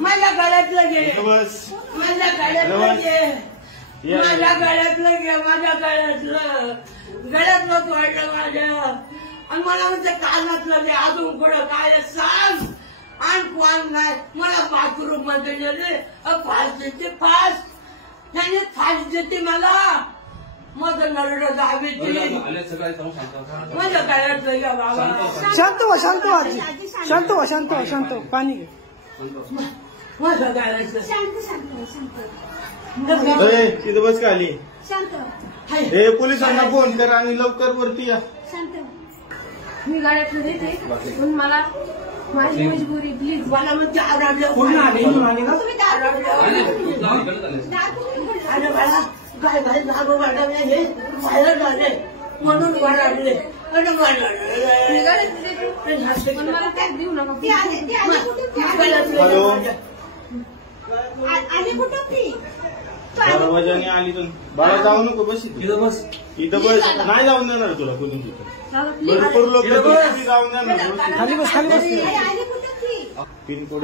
माझ्या गळ्यातलं घे, माझ्या गळ्यातलं घे, माझ्या गळ्यातलं घे, माझ्या गळ्यातलं वाटलं माझ्या. आणि मला म्हणजे कानातलं घे, अजून पुढं काय सांग. आणि कोण नाही मला बाथरूम मध्ये गेले, फास देते, फास त्याने फास देते मला. माझं नरड दाबीची माझ्या गळ्यातलं घ्या बाबा. शांत व्हा, शांत व्हा आजी, शांत व्हा, शांत व्हा, शांत व्हा. पाणी घे. माझ्या गळ्यातलं तिथं बस का आली. हे पोलिसांना फोन कर आणि लवकर वरती या. मी गाड्यातलं देते पण मला माझी मजबुरी प्लीज. मला म्हणजे आरडलं काय भाई नागो वाढवले हे बाहेर झाले म्हणून वाढले पण मला टॅक्स देऊ नका. दरवाजाने आली तर बाळा जाऊ नको. बस इथं बस, इथं बस. नाही जाऊन देणार तुला कोणी तिथं. भरपूर लोक जाऊन देणार. खाली बस, खाली बस. पिनकोड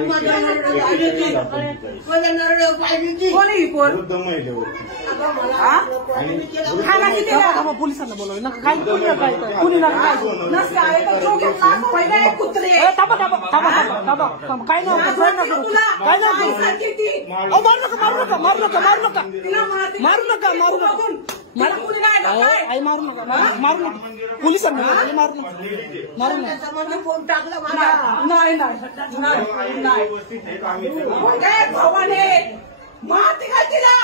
पोलिसांना बोलवलं नका. काय कुणी नका काय नाही मारू नका, मारू नका, मारू नका, मारू नका, मारू नका, मारू नका, आई मारू नका, मारू नका. पोलिसांना मारू नका, मारू नका. फोन टाकला नाही भावाने माती का तिला.